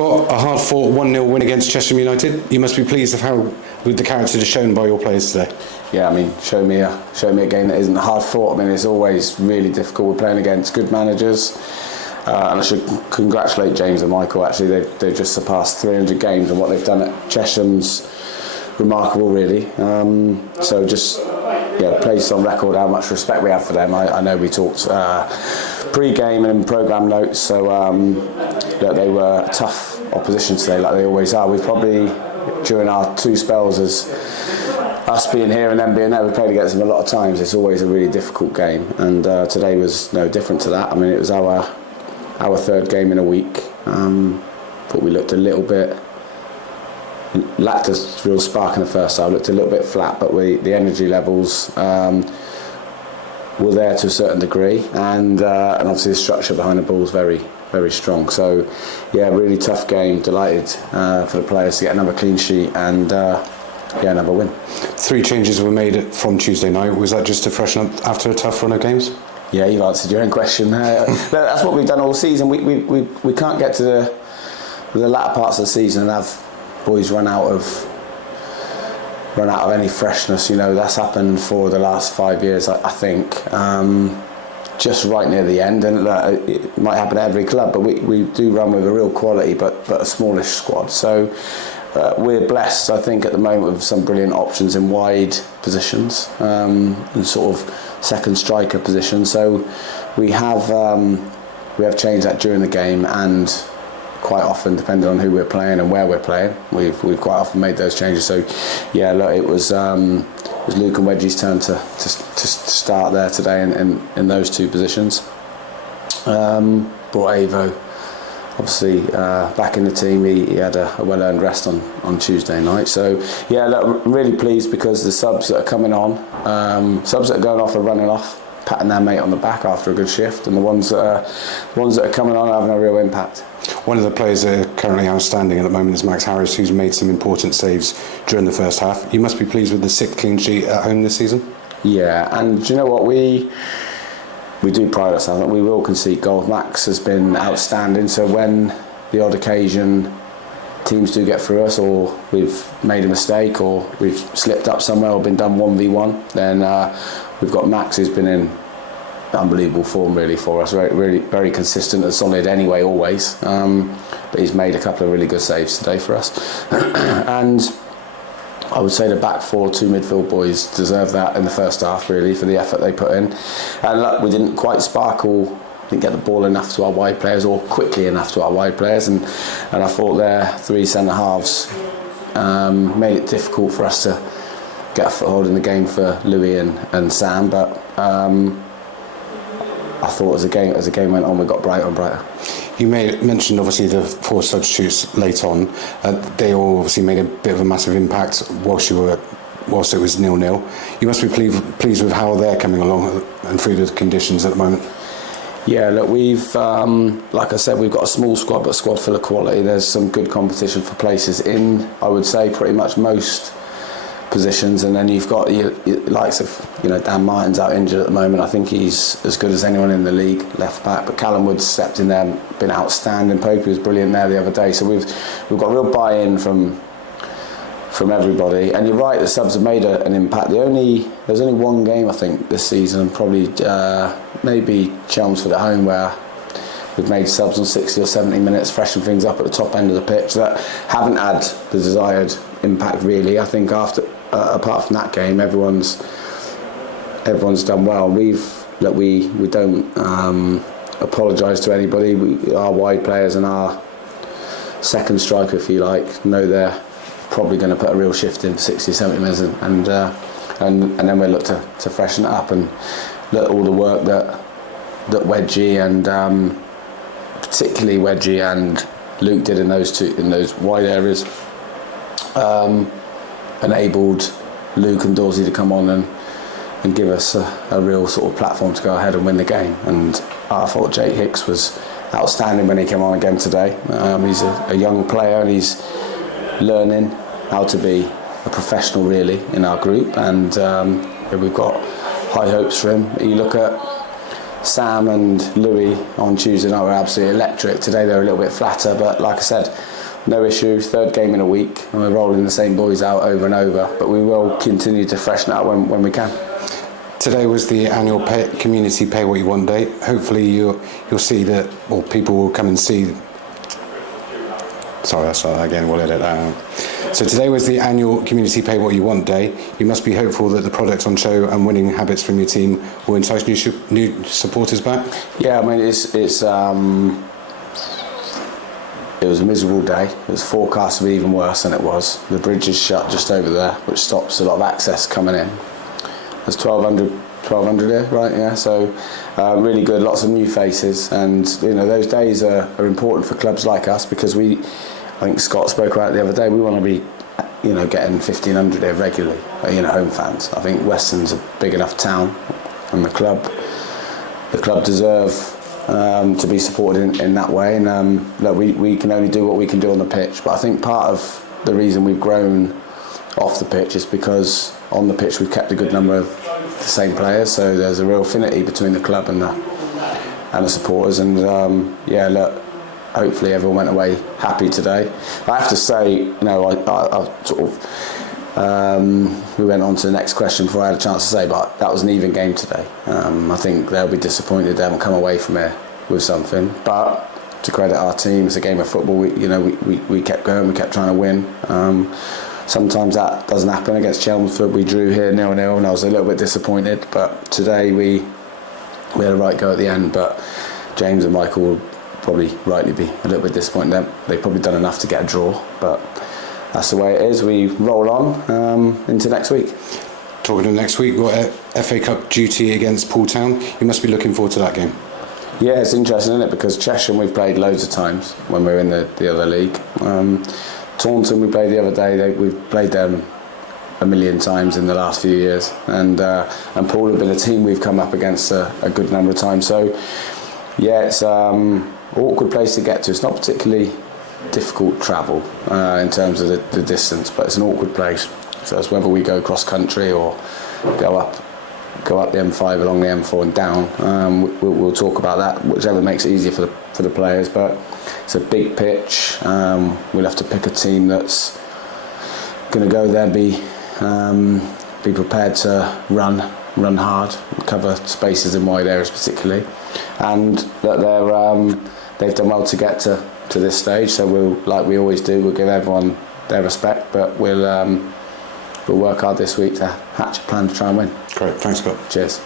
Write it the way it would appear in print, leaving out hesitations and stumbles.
Scott, a hard-fought 1-0 win against Chesham United. You must be pleased with the character shown by your players today. Yeah, I mean, show me a game that isn't hard fought. I mean, it's always really difficult. We're playing against good managers, and I should congratulate James and Michael. Actually, they've just surpassed 300 games, and what they've done at Chesham's remarkable, really. So just placed on record how much respect we have for them. I know we talked pre-game and programme notes, so they were tough opposition today, like they always are. We've probably, during our two spells as us being here and them being there, we played against them a lot of times. It's always a really difficult game, and today was no different to that. I mean, it was our third game in a week, but we looked a little bit, lacked a real spark in the first half, looked a little bit flat, but the energy levels were there to a certain degree, and obviously the structure behind the ball was very, very strong. So yeah, really tough game. Delighted for the players to get another clean sheet and another win. 3 changes were made from Tuesday night. Was that just to freshen up after a tough run of games? Yeah, you've answered your own question. That's what we've done all season. We can't get to the latter parts of the season and have boys run out of any freshness. You know, that's happened for the last 5 years, I think. Just right near the end, and it might happen at every club, but we do run with a real quality, but a smallish squad. So we're blessed, I think, at the moment with some brilliant options in wide positions and sort of second striker position. So we have changed that during the game, and quite often, depending on who we're playing and where we're playing, we've quite often made those changes. So yeah, look, it was Luke and Wedgie's turn to start there today in those two positions. Brought Avo, obviously, back in the team. He had a well-earned rest on Tuesday night. So yeah, look, I'm really pleased because the subs that are coming on, subs that are going off are running off, patting their mate on the back after a good shift, and the ones that are coming on are having a real impact. One of the players that are currently outstanding at the moment is Max Harris, who's made some important saves during the first half. You must be pleased with the 6th clean sheet at home this season? Yeah, and do you know what, we do pride ourselves. We will concede goals. Max has been outstanding, so when the odd occasion teams do get through us, or we've made a mistake, or we've slipped up somewhere, or been done 1v1, then we've got Max, who's been in unbelievable form really for us, really very consistent and solid anyway, always, but he's made a couple of really good saves today for us. And I would say the back 4 2 midfield boys deserve that in the first half, really, for the effort they put in. And look, we didn't quite sparkle, didn't get the ball enough to our wide players, or quickly enough to our wide players, and I thought their 3 centre halves made it difficult for us to get a foothold in the game for Louis and Sam, but I thought as the game went on, we got brighter and brighter. You mentioned obviously the 4 substitutes late on. They all obviously made a bit of a massive impact whilst it was 0-0. You must be pleased with how they're coming along and through the conditions at the moment. Yeah, look, we've like I said, we've got a small squad, but a squad full of quality. There's some good competition for places in, I would say, pretty much most positions, and then you've got your likes of, Dan Martin's out injured at the moment. I think he's as good as anyone in the league, left back, but Callum Wood's stepped in there, been outstanding. Popey was brilliant there the other day. So we've got real buy-in from everybody, and you're right, the subs have made an impact. There's only one game, I think, this season, probably maybe Chelmsford at home, where we've made subs on 60 or 70 minutes, freshen things up at the top end of the pitch that haven't had the desired impact, really. I think apart from that game, everyone's done well. We don't apologise to anybody. Our wide players and our second striker, if you like, know they're probably going to put a real shift in for 60, 70 minutes, and then we'll look to freshen it up, and look all the work that Wedgie and particularly Wedgie and Luke did in those wide areas. Enabled Luke and Dorsey to come on and give us a real sort of platform to go ahead and win the game. And I thought Jake Hicks was outstanding when he came on again today. He's a young player, and he's learning how to be a professional, really, in our group, and we've got high hopes for him. You look at Sam and Louis on Tuesday night were absolutely electric. Today they were a little bit flatter, but like I said, no issue. Third game in a week, and we're rolling the same boys out over and over. But we will continue to freshen up when we can. Today was the annual community Pay What You Want Day. Hopefully you'll see that, or people will come and see. Sorry, I'll start that again. We'll edit that out. So today was the annual community Pay What You Want Day. You must be hopeful that the products on show and winning habits from your team will entice new supporters back. Yeah, I mean it was a miserable day. It was forecast to be even worse than it was. The bridge is shut just over there, which stops a lot of access coming in. There's 1,200 here, right? Yeah, so really good, lots of new faces, and those days are important for clubs like us because I think Scott spoke about it the other day, we want to be getting 1,500 here regularly, home fans. I think Weston's a big enough town, and the club deserve to be supported in that way, and look, we can only do what we can do on the pitch, but I think part of the reason we've grown off the pitch is because on the pitch we've kept a good number of the same players, so there's a real affinity between the club and the supporters, and look, hopefully everyone went away happy today. I have to say, I sort of we went on to the next question before I had a chance to say, but that was an even game today. I think they'll be disappointed they haven't come away from here with something, but to credit our team, it's a game of football. We kept going, we kept trying to win. Sometimes that doesn't happen. Against Chelmsford we drew here 0-0 and I was a little bit disappointed, but today we had a right go at the end, but James and Michael will probably rightly be a little bit disappointed. They've probably done enough to get a draw, but that's the way it is. We roll on into next week. Talking of next week, we've got a FA Cup duty against Poole Town. You must be looking forward to that game. Yeah, it's interesting, isn't it? Because Chesham we've played loads of times when we were in the other league. Taunton we played the other day. We've played them a million times in the last few years, and Poole have been a team we've come up against a good number of times. So yeah, it's an awkward place to get to. It's not particularly difficult travel in terms of the distance, but it's an awkward place. So it's whether we go cross country or go up the M5 along the M4 and down. We'll talk about that, whichever makes it easier for the players. But it's a big pitch. We'll have to pick a team that's going to go there, be prepared to run hard, cover spaces in wide areas particularly, and that they've done well to get to this stage. So we'll, like we always do, we'll give everyone their respect, but we'll work hard this week to hatch a plan to try and win. Great, thanks Scott. Cheers.